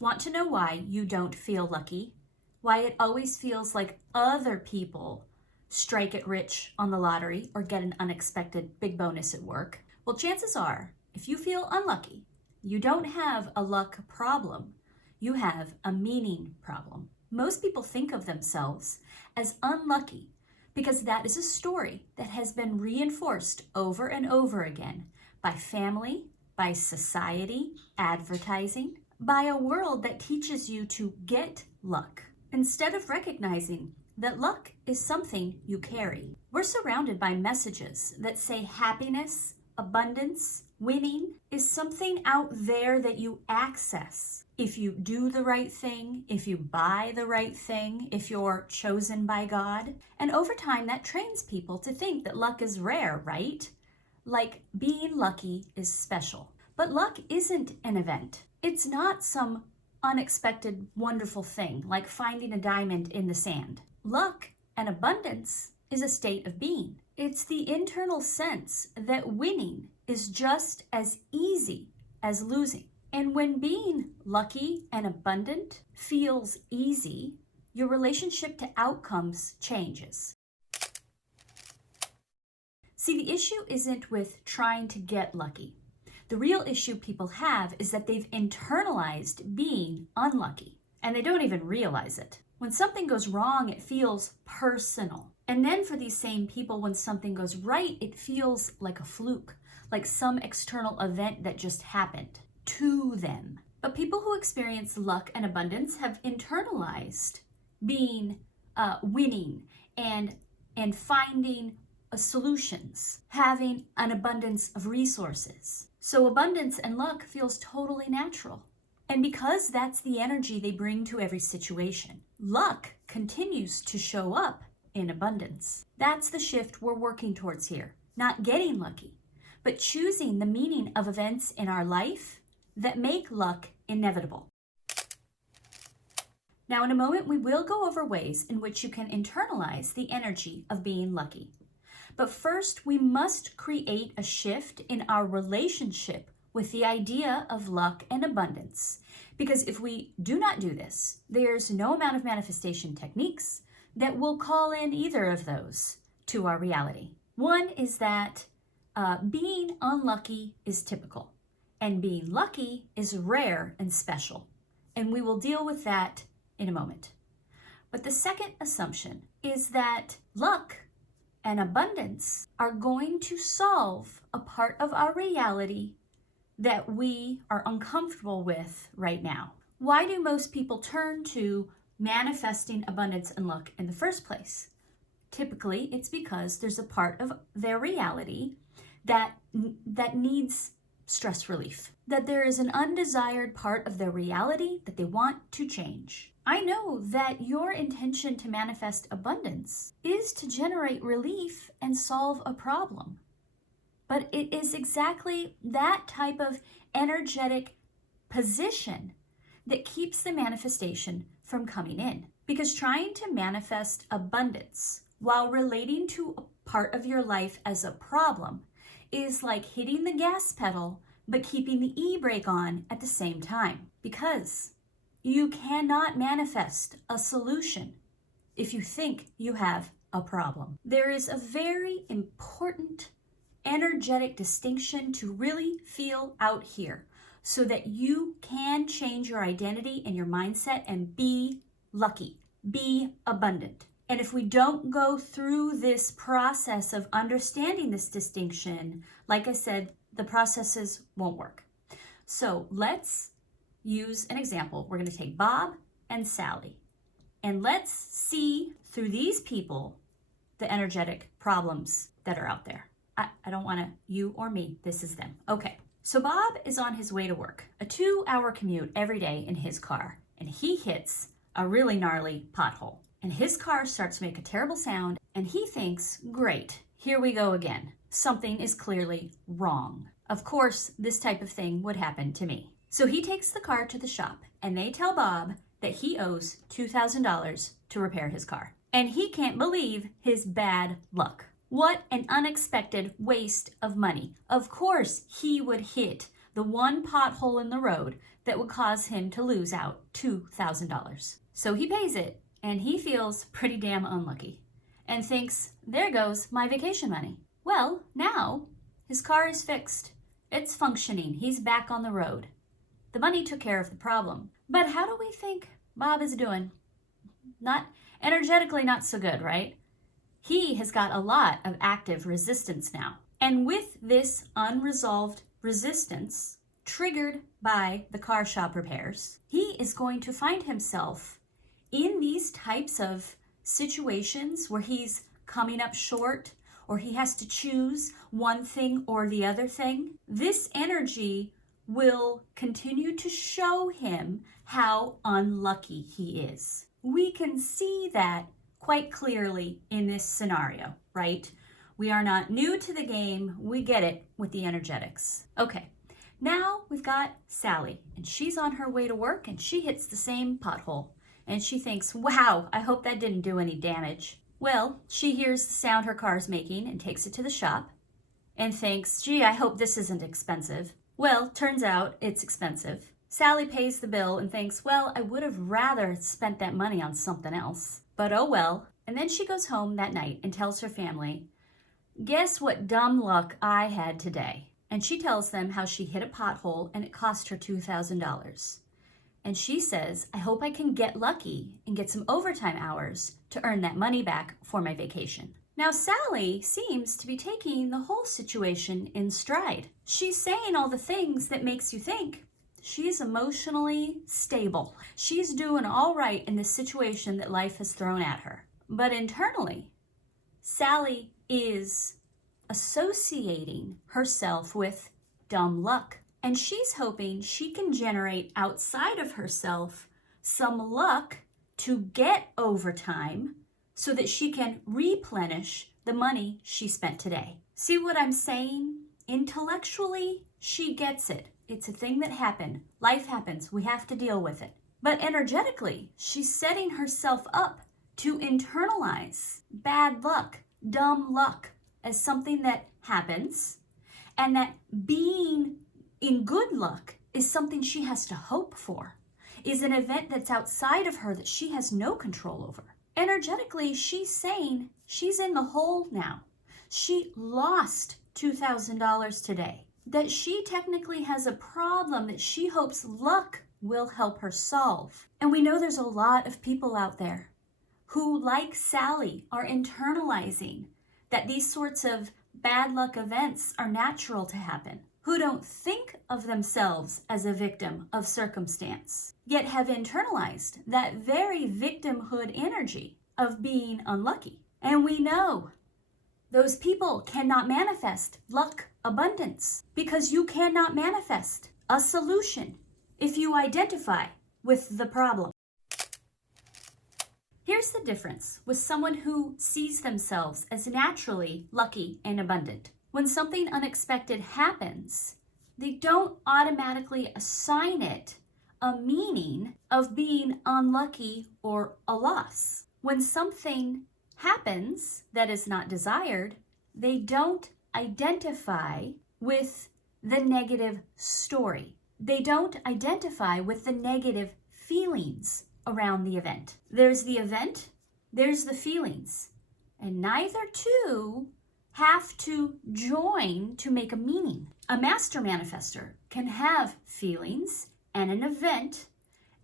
Want to know why you don't feel lucky? Why it always feels like other people strike it rich on the lottery or get an unexpected big bonus at work? Well, chances are, if you feel unlucky, you don't have a luck problem. You have a meaning problem. Most people think of themselves as unlucky because that is a story that has been reinforced over and over again by family, by society, advertising, by a world that teaches you to get luck, instead of recognizing that luck is something you carry. We're surrounded by messages that say happiness, abundance, winning is something out there that you access if you do the right thing, if you buy the right thing, if you're chosen by God. And over time, that trains people to think that luck is rare, right? Like being lucky is special. But luck isn't an event. It's not some unexpected, wonderful thing like finding a diamond in the sand. Luck and abundance is a state of being. It's the internal sense that winning is just as easy as losing. And when being lucky and abundant feels easy, your relationship to outcomes changes. See, the issue isn't with trying to get lucky. The real issue people have is that they've internalized being unlucky, and they don't even realize it. When something goes wrong, it feels personal. And then for these same people, when something goes right, it feels like a fluke, like some external event that just happened to them. But people who experience luck and abundance have internalized being winning and finding solutions, having an abundance of resources. So abundance and luck feels totally natural. And because that's the energy they bring to every situation, luck continues to show up in abundance. That's the shift we're working towards here. Not getting lucky, but choosing the meaning of events in our life that make luck inevitable. Now, in a moment, we will go over ways in which you can internalize the energy of being lucky. But first, we must create a shift in our relationship with the idea of luck and abundance. Because if we do not do this, there's no amount of manifestation techniques that will call in either of those to our reality. One is that being unlucky is typical, and being lucky is rare and special. And we will deal with that in a moment. But the second assumption is that luck and abundance are going to solve a part of our reality that we are uncomfortable with right now. Why do most people turn to manifesting abundance and luck in the first place? Typically, it's because there's a part of their reality that needs stress relief, that there is an undesired part of their reality that they want to change. I know that your intention to manifest abundance is to generate relief and solve a problem. But it is exactly that type of energetic position that keeps the manifestation from coming in. Because trying to manifest abundance while relating to a part of your life as a problem is like hitting the gas pedal but keeping the e-brake on at the same time. Because you cannot manifest a solution if you think you have a problem. There is a very important energetic distinction to really feel out here so that you can change your identity and your mindset and be lucky, be abundant. And if we don't go through this process of understanding this distinction, like I said, the processes won't work. So let's use an example. We're going to take Bob and Sally, and let's see through these people the energetic problems that are out there. I don't want to you or me. This is them. Okay. So Bob is on his way to work, a 2-hour commute every day in his car, and he hits a really gnarly pothole. And his car starts to make a terrible sound, and he thinks, great, here we go again. Something is clearly wrong. Of course, this type of thing would happen to me. So he takes the car to the shop, and they tell Bob that he owes $2,000 to repair his car. And he can't believe his bad luck. What an unexpected waste of money. Of course, he would hit the one pothole in the road that would cause him to lose out $2,000. So he pays it, and he feels pretty damn unlucky and thinks, there goes my vacation money. Well, now his car is fixed. It's functioning. He's back on the road. The money took care of the problem. But how do we think Bob is doing? Not energetically, not so good, right? He has got a lot of active resistance now. And with this unresolved resistance triggered by the car shop repairs, he is going to find himself in these types of situations where he's coming up short or he has to choose one thing or the other thing. This energy will continue to show him how unlucky he is. We can see that quite clearly in this scenario, right? We are not new to the game. We get it with the energetics. Okay, now we've got Sally, and she's on her way to work, and she hits the same pothole. And she thinks, wow, I hope that didn't do any damage. Well, she hears the sound her car's making and takes it to the shop and thinks, gee, I hope this isn't expensive. Well, turns out it's expensive. Sally pays the bill and thinks, well, I would have rather spent that money on something else. But oh well. And then she goes home that night and tells her family, guess what dumb luck I had today? And she tells them how she hit a pothole and it cost her $2,000. And she says, I hope I can get lucky and get some overtime hours to earn that money back for my vacation. Now, Sally seems to be taking the whole situation in stride. She's saying all the things that makes you think she's emotionally stable. She's doing all right in this situation that life has thrown at her. But internally, Sally is associating herself with dumb luck. And she's hoping she can generate outside of herself some luck to get overtime so that she can replenish the money she spent today. See what I'm saying? Intellectually, she gets it. It's a thing that happened. Life happens. We have to deal with it. But energetically, she's setting herself up to internalize bad luck, dumb luck, as something that happens, and that being in good luck is something she has to hope for, is an event that's outside of her that she has no control over. Energetically, she's saying she's in the hole now. She lost $2,000 today. That she technically has a problem that she hopes luck will help her solve. And we know there's a lot of people out there who, like Sally, are internalizing that these sorts of bad luck events are natural to happen, who don't think of themselves as a victim of circumstance, yet have internalized that very victimhood energy of being unlucky. And we know those people cannot manifest luck abundance because you cannot manifest a solution if you identify with the problem. Here's the difference with someone who sees themselves as naturally lucky and abundant. When something unexpected happens, they don't automatically assign it a meaning of being unlucky or a loss. When something happens that is not desired, they don't identify with the negative story. They don't identify with the negative feelings around the event. There's the event, there's the feelings, and neither two have to join to make a meaning. A master manifestor can have feelings and an event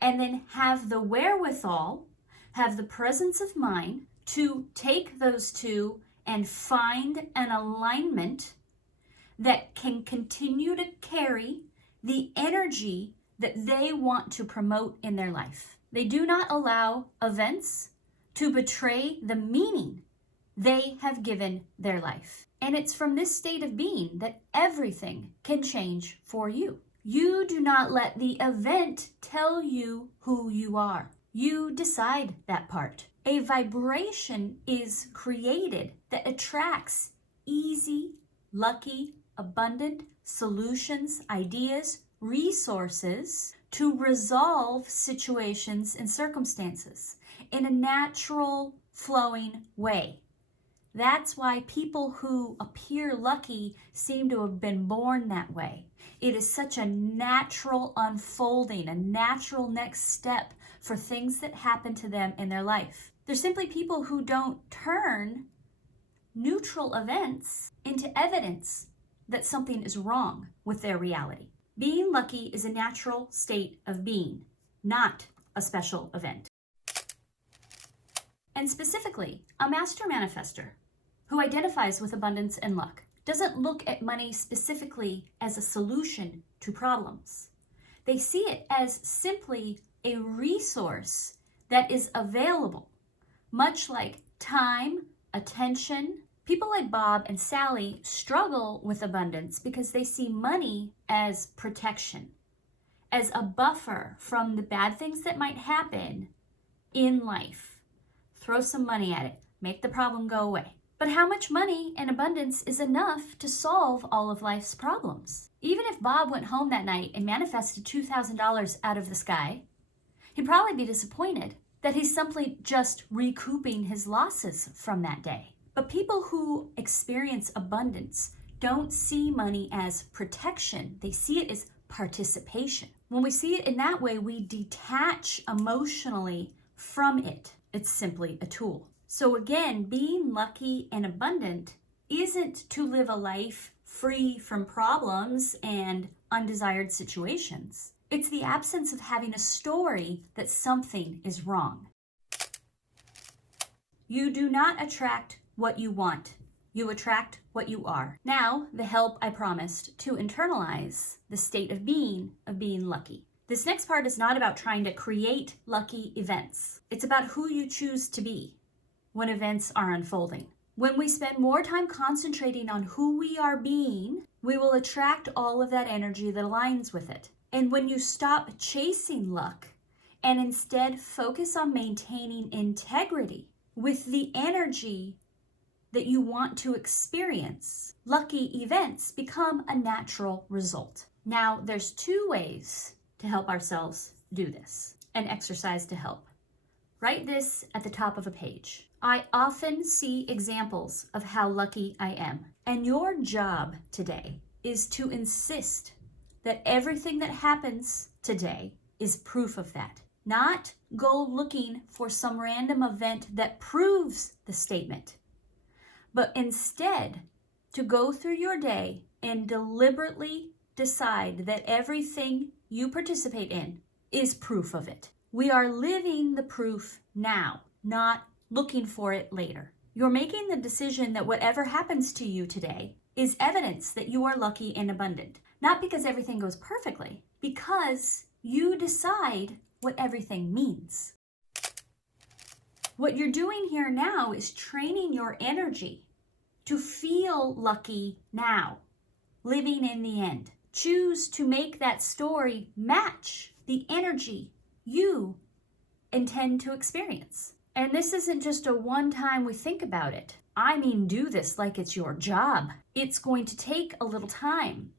and then have the wherewithal, have the presence of mind to take those two and find an alignment that can continue to carry the energy that they want to promote in their life. They do not allow events to betray the meaning they have given their life. And it's from this state of being that everything can change for you. You do not let the event tell you who you are. You decide that part. A vibration is created that attracts easy, lucky, abundant solutions, ideas, resources to resolve situations and circumstances in a natural, flowing way. That's why people who appear lucky seem to have been born that way. It is such a natural unfolding, a natural next step for things that happen to them in their life. They're simply people who don't turn neutral events into evidence that something is wrong with their reality. Being lucky is a natural state of being, not a special event. And specifically, a master manifestor who identifies with abundance and luck doesn't look at money specifically as a solution to problems. They see it as simply a resource that is available, much like time, attention. People like Bob and Sally struggle with abundance because they see money as protection, as a buffer from the bad things that might happen in life. Throw some money at it, make the problem go away. But how much money and abundance is enough to solve all of life's problems? Even if Bob went home that night and manifested $2,000 out of the sky, he'd probably be disappointed that he's simply just recouping his losses from that day. But people who experience abundance don't see money as protection. They see it as participation. When we see it in that way, we detach emotionally from it. It's simply a tool. So again, being lucky and abundant isn't to live a life free from problems and undesired situations. It's the absence of having a story that something is wrong. You do not attract what you want. You attract what you are. Now, the help I promised to internalize the state of being lucky. This next part is not about trying to create lucky events. It's about who you choose to be when events are unfolding. When we spend more time concentrating on who we are being, we will attract all of that energy that aligns with it. And when you stop chasing luck and instead focus on maintaining integrity with the energy that you want to experience, lucky events become a natural result. Now, there's two ways to help ourselves do this, an exercise to help. Write this at the top of a page. I often see examples of how lucky I am. And your job today is to insist that everything that happens today is proof of that. Not go looking for some random event that proves the statement, but instead to go through your day and deliberately decide that everything you participate in is proof of it. We are living the proof now, not looking for it later. You're making the decision that whatever happens to you today is evidence that you are lucky and abundant. Not because everything goes perfectly, because you decide what everything means. What you're doing here now is training your energy to feel lucky now, living in the end. Choose to make that story match the energy you intend to experience. And this isn't just a one time we think about it. I mean, do this like it's your job. It's going to take a little time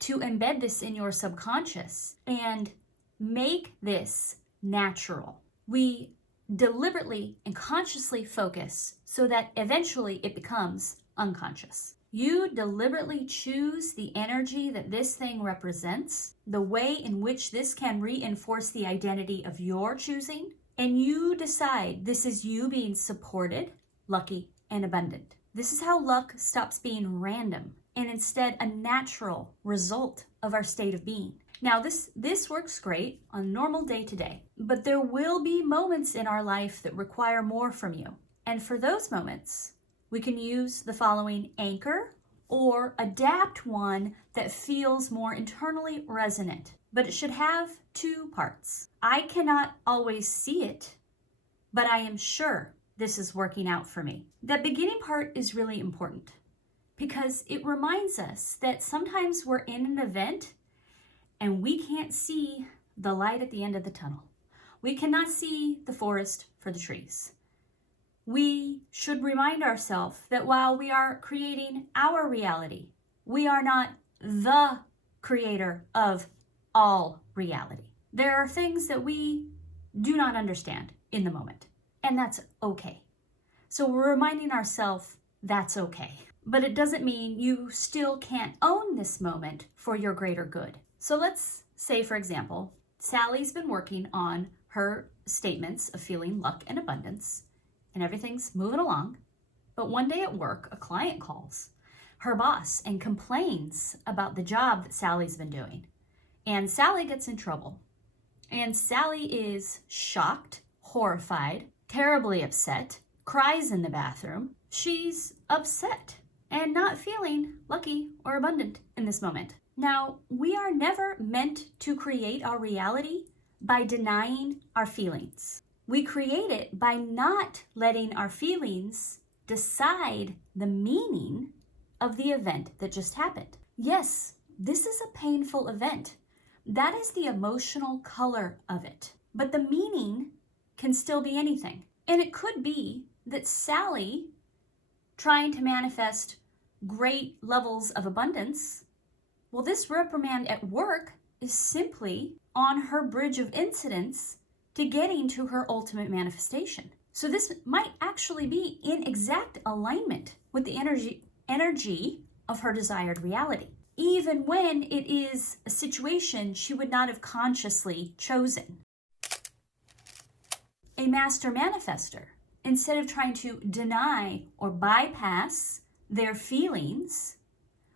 to embed this in your subconscious and make this natural. We deliberately and consciously focus so that eventually it becomes unconscious. You deliberately choose the energy that this thing represents, the way in which this can reinforce the identity of your choosing, and you decide this is you being supported, lucky, and abundant. This is how luck stops being random and instead a natural result of our state of being. Now, this works great on a normal day to day, but there will be moments in our life that require more from you. And for those moments, we can use the following anchor or adapt one that feels more internally resonant, but it should have two parts. I cannot always see it, but I am sure this is working out for me. That beginning part is really important because it reminds us that sometimes we're in an event and we can't see the light at the end of the tunnel. We cannot see the forest for the trees. We should remind ourselves that while we are creating our reality, we are not the creator of all reality. There are things that we do not understand in the moment, and that's okay. So we're reminding ourselves that's okay. but it doesn't mean you still can't own this moment for your greater good. So let's say, for example, Sally's been working on her statements of feeling luck and abundance, and everything's moving along. But one day at work, a client calls her boss and complains about the job that Sally's been doing. And Sally gets in trouble. And Sally is shocked, horrified, terribly upset, cries in the bathroom. She's upset and not feeling lucky or abundant in this moment. Now, we are never meant to create our reality by denying our feelings. We create it by not letting our feelings decide the meaning of the event that just happened. Yes, this is a painful event. That is the emotional color of it. But the meaning can still be anything. And it could be that Sally, trying to manifest great levels of abundance, well, this reprimand at work is simply on her bridge of incidents to getting to her ultimate manifestation. So this might actually be in exact alignment with the energy of her desired reality, even when it is a situation she would not have consciously chosen. A master manifester, instead of trying to deny or bypass their feelings,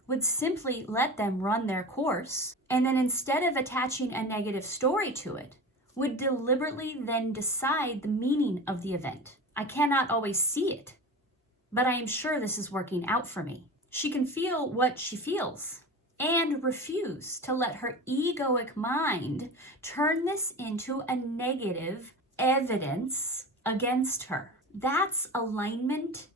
would simply let them run their course, and then instead of attaching a negative story to it, would deliberately then decide the meaning of the event. I cannot always see it, but I am sure this is working out for me. She can feel what she feels and refuse to let her egoic mind turn this into a negative evidence against her. That's alignment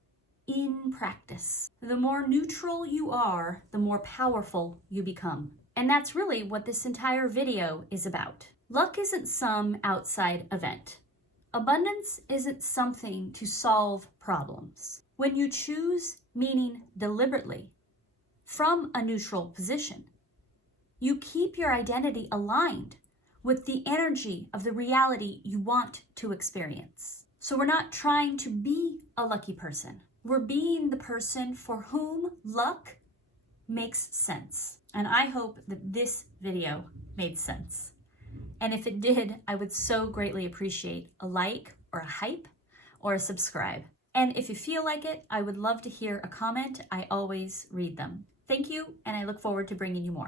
in practice. The more neutral you are, the more powerful you become. And that's really what this entire video is about. Luck isn't some outside event. Abundance isn't something to solve problems. When you choose meaning deliberately from a neutral position, you keep your identity aligned with the energy of the reality you want to experience. So we're not trying to be a lucky person. We're being the person for whom luck makes sense. And I hope that this video made sense. And if it did, I would so greatly appreciate a like or a hype or a subscribe. And if you feel like it, I would love to hear a comment. I always read them. Thank you, and I look forward to bringing you more.